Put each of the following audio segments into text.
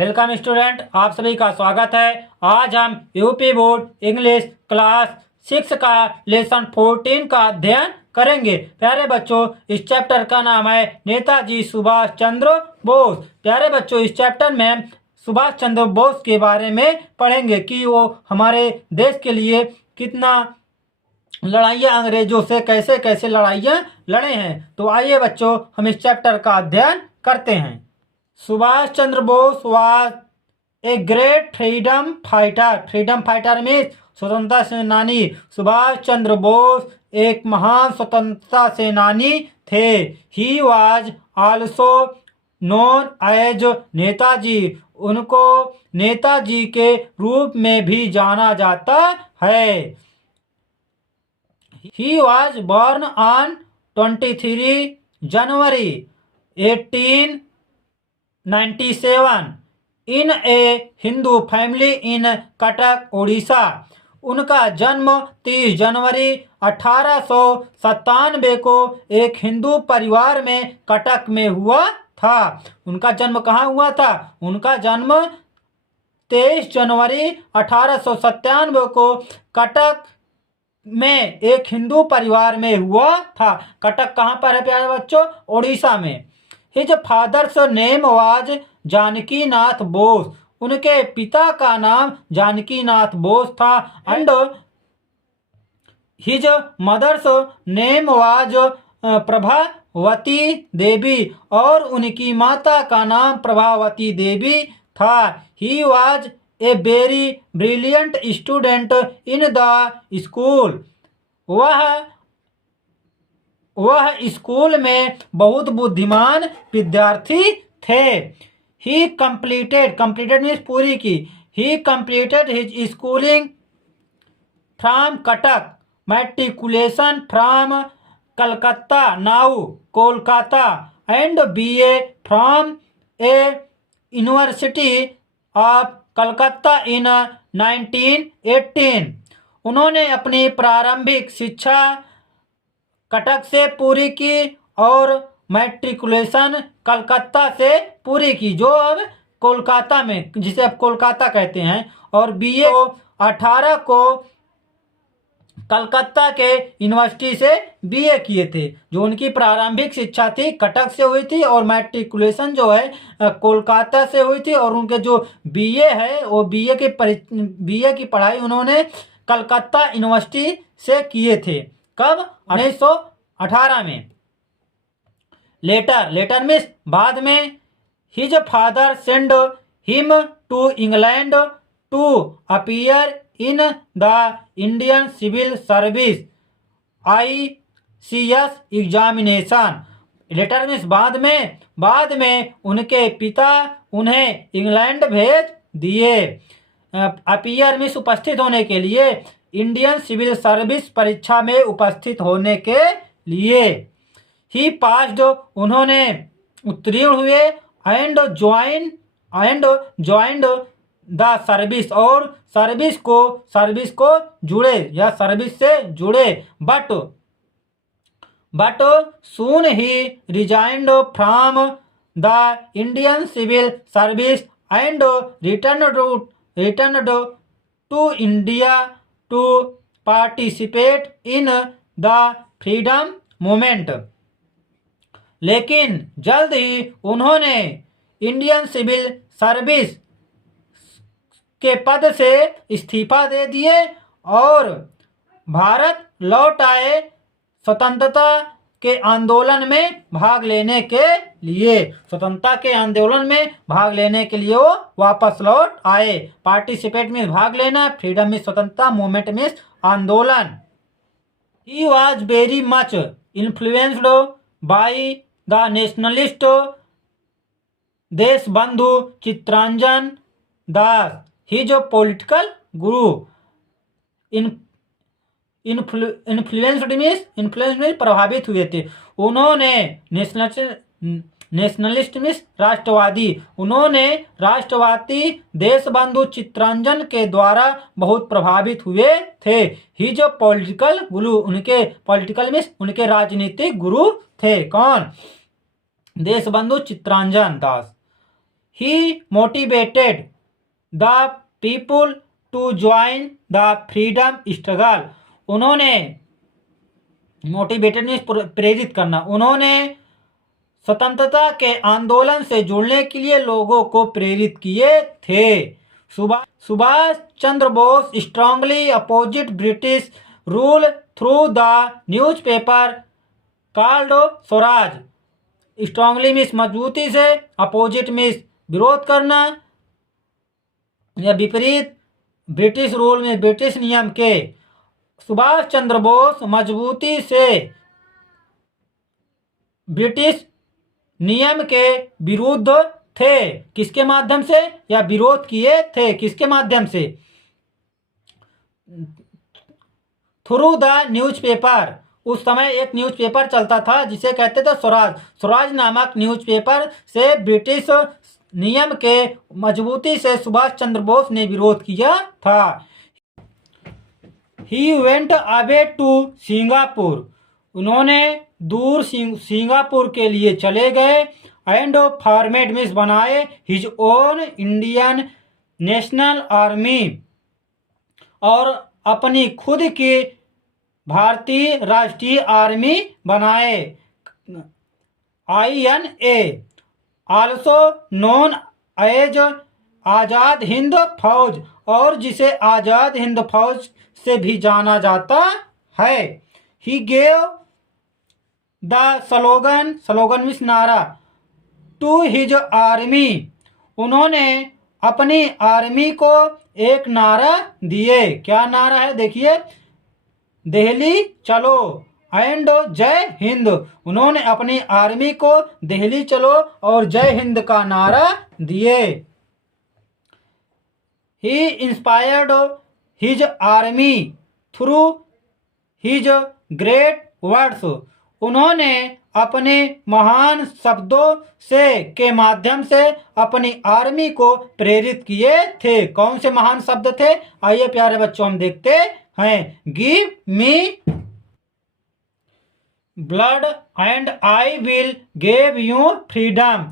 Welcome student, आप सभी का स्वागत है। आज हम यूपी बोर्ड इंग्लिश क्लास 6 का लेसन 14 का अध्ययन करेंगे। प्यारे बच्चों, इस चैप्टर का नाम है नेताजी सुभाष चंद्र बोस। प्यारे बच्चों, इस चैप्टर में सुभाष चंद्र बोस के बारे में पढ़ेंगे कि वो हमारे देश के लिए कितना लड़ाइयाँ अंग्रेजों से कैसे कैसे लड़ाइयाँ लड़े हैं। तो आइए बच्चों, हम इस चैप्टर का अध्ययन करते हैं। Subhash Chandra Bose was a great freedom fighter. Freedom fighter means स्वतंत्रता सेनानी। सुभाष चंद्र बोस एक महान स्वतंत्रता सेनानी थे। He was also known as Netaji. उनको नेताजी के रूप में भी जाना जाता है। He was born on 23 January 1897 in a Hindu family in Cuttack Orissa. उनका जन्म 30 जनवरी 1897 को एक हिंदू परिवार में कटक में हुआ था। उनका जन्म कहाँ हुआ था? उनका जन्म 23 जनवरी 1897 को कटक में एक हिंदू परिवार में हुआ था। कटक कहाँ पर है प्यारे बच्चों? उड़ीसा में। His father's name was Janaki Nath Bose. उनके पिता का नाम जानकी नाथ बोस था। And his mother's name was Prabhavati Devi. और उनकी माता का नाम प्रभावती देवी था। He was a very brilliant student in the school. वह स्कूल में बहुत बुद्धिमान विद्यार्थी थे। ही कंप्लीटेड मीन्स पूरी की। He completed his schooling from Cuttack, matriculation from Calcutta now Kolkata, and BA from a university of Calcutta in 1918। उन्होंने अपनी प्रारंभिक शिक्षा कटक से पूरी की और मैट्रिकुलेशन कलकत्ता से पूरी की, जो अब कोलकाता में, जिसे अब कोलकाता कहते हैं। और BA 18 को कलकत्ता के यूनिवर्सिटी से BA किए थे। जो उनकी प्रारंभिक शिक्षा थी कटक से हुई थी और मैट्रिकुलेशन जो है कोलकाता से हुई थी। और उनके जो BA है वो BA की पढ़ाई उन्होंने कलकत्ता यूनिवर्सिटी से किए थे। कब? 1918 में। लेटर मीन्स बाद में। His father send him to England to appear in the Indian civil service ICS examination. Later means बाद में उनके पिता उन्हें इंग्लैंड भेज दिए। अपीयर मीन्स उपस्थित होने के लिए, इंडियन सिविल सर्विस परीक्षा में उपस्थित होने के लिए। ही पास्ड उन्होंने उत्तीर्ण हुए। एंड ज्वाइंड द सर्विस और सर्विस को जुड़े या सर्विस से जुड़े। बट सून ही resigned from the Indian civil service and returned to India to participate in the freedom movement. लेकिन जल्द ही उन्होंने इंडियन सिविल सर्विस के पद से इस्तीफा दे दिए और भारत लौट आए स्वतंत्रता के आंदोलन में भाग लेने के लिए। स्वतंत्रता के आंदोलन में भाग लेने के लिए वो वापस लौट आए। पार्टिसिपेट में भाग लेना, फ्रीडम में स्वतंत्रता, मूवमेंट में आंदोलन। He was very much influenced by the nationalist Deshbandhu Chittaranjan Das, his political Guru. Influenced means प्रभावित हुए थे। उन्होंने नेशनलिस्ट मीन्स राष्ट्रवादी। उन्होंने राष्ट्रवादी देशबंधु चित्तरंजन के द्वारा बहुत प्रभावित हुए थे। ही जो पॉलिटिकल गुरु, उनके पॉलिटिकल मीन्स उनके राजनीतिक गुरु थे। कौन? Deshbandhu Chittaranjan Das. He motivated the people to join the freedom struggle. उन्होंने मोटिवेटेड मीन्स प्रेरित करना, उन्होंने स्वतंत्रता के आंदोलन से जुड़ने के लिए लोगों को प्रेरित किए थे। Subhash Chandra Bose strongly opposite British rule through the newspaper called Swaraj. Strongly means मजबूती से, अपोजिट मीन्स विरोध करना या विपरीत, ब्रिटिश रूल में ब्रिटिश नियम के। सुभाष चंद्र बोस मजबूती से ब्रिटिश नियम के विरुद्ध थे। किसके माध्यम से? या विरोध किए थे किसके माध्यम से? Through the newspaper. उस समय एक न्यूज़पेपर चलता था जिसे कहते थे स्वराज। स्वराज नामक न्यूज़पेपर से ब्रिटिश नियम के मजबूती से सुभाष चंद्र बोस ने विरोध किया था। He went away to Singapore. उन्होंने दूर सिंगापुर के लिए चले गए। एंड फॉर्मेट मीन्स बनाए his own Indian national army. और अपनी खुद की भारतीय राष्ट्रीय आर्मी बनाए। INA also known as Azad Hind Fauj, और जिसे आज़ाद हिंद फौज से भी जाना जाता है। He gave the slogan means नारा टू हिज आर्मी। उन्होंने अपनी आर्मी को एक नारा दिए। क्या नारा है देखिए, दिल्ली चलो एंड जय हिंद। उन्होंने अपनी आर्मी को दिल्ली चलो और जय हिंद का नारा दिए। He inspired his army through his great words. उन्होंने अपने महान शब्दों से के माध्यम से अपनी आर्मी को प्रेरित किए थे। कौन से महान शब्द थे? आइए प्यारे बच्चों हम देखते हैं। Give me blood and I will give you freedom.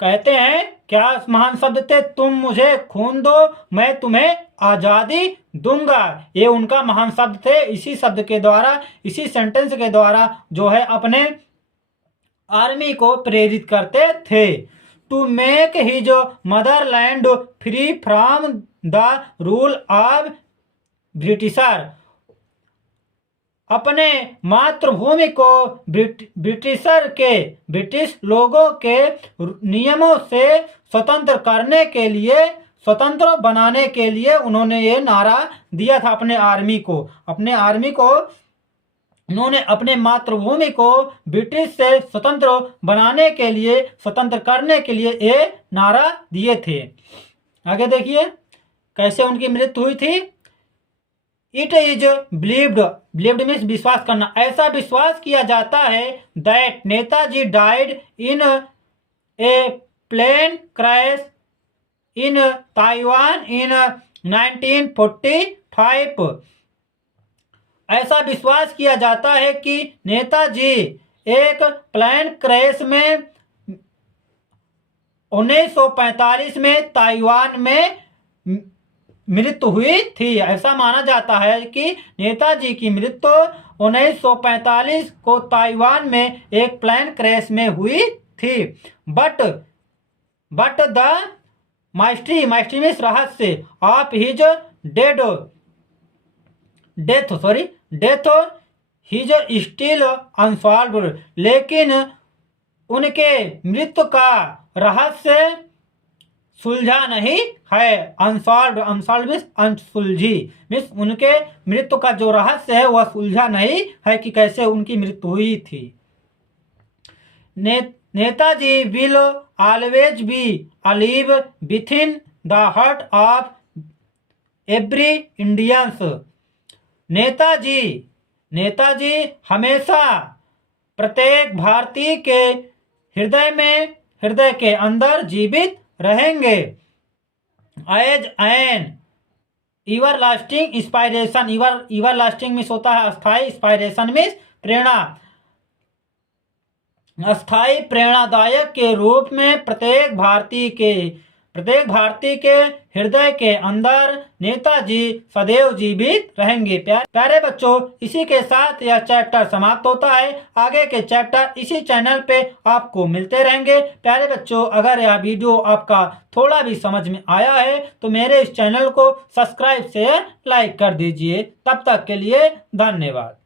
कहते हैं क्या महान शब्द थे? तुम मुझे खून दो, मैं तुम्हें आजादी दूंगा। ये उनका महान शब्द थे। इसी शब्द के द्वारा, इसी सेंटेंस के द्वारा जो है अपने आर्मी को प्रेरित करते थे। To make his motherland free from the rule of Britisher. अपने मातृभूमि को ब्रिटिश लोगों के नियमों से स्वतंत्र करने के लिए, स्वतंत्र बनाने के लिए उन्होंने ये नारा दिया था अपने आर्मी को। उन्होंने अपने मातृभूमि को ब्रिटिश से स्वतंत्र बनाने के लिए, स्वतंत्र करने के लिए ये नारा दिए थे। आगे देखिए कैसे उनकी मृत्यु हुई थी। इट इज बिलीव्ड मीन्स विश्वास करना। ऐसा विश्वास किया जाता है that Netaji died in a plane crash in Taiwan in 1945। ऐसा विश्वास किया जाता है कि नेताजी एक प्लेन क्रैश में 1945 में ताइवान में मृत्यु हुई थी। ऐसा माना जाता है कि नेताजी की मृत्यु 1945 को ताइवान में एक प्लेन क्रैश में हुई थी। बट द माइस्ट्री मीन्स रहस्य of his death his still unsolved. लेकिन उनके मृत्यु का रहस्य सुलझा नहीं है। अनसॉल्व्ड मीन्स अनसुलझी मीन्स उनके मृत्यु का जो रहस्य है वह सुलझा नहीं है कि कैसे उनकी मृत्यु हुई थी। Netaji will always be alive within the heart of every Indians. Netaji हमेशा प्रत्येक भारतीय के हृदय के अंदर जीवित रहेंगे। As an ever lasting inspiration. Ever lasting means होता है अस्थाई, इंस्पायरेशन मीन्स प्रेरणा। अस्थाई प्रेरणादायक के रूप में प्रत्येक भारतीय के प्रत्येक भारतीय के हृदय के अंदर नेताजी सदैव जीवित रहेंगे। प्यारे बच्चों, इसी के साथ यह चैप्टर समाप्त होता है। आगे के चैप्टर इसी चैनल पे आपको मिलते रहेंगे। प्यारे बच्चों, अगर यह वीडियो आपका थोड़ा भी समझ में आया है तो मेरे इस चैनल को सब्सक्राइब शेयर लाइक कर दीजिए। तब तक के लिए धन्यवाद।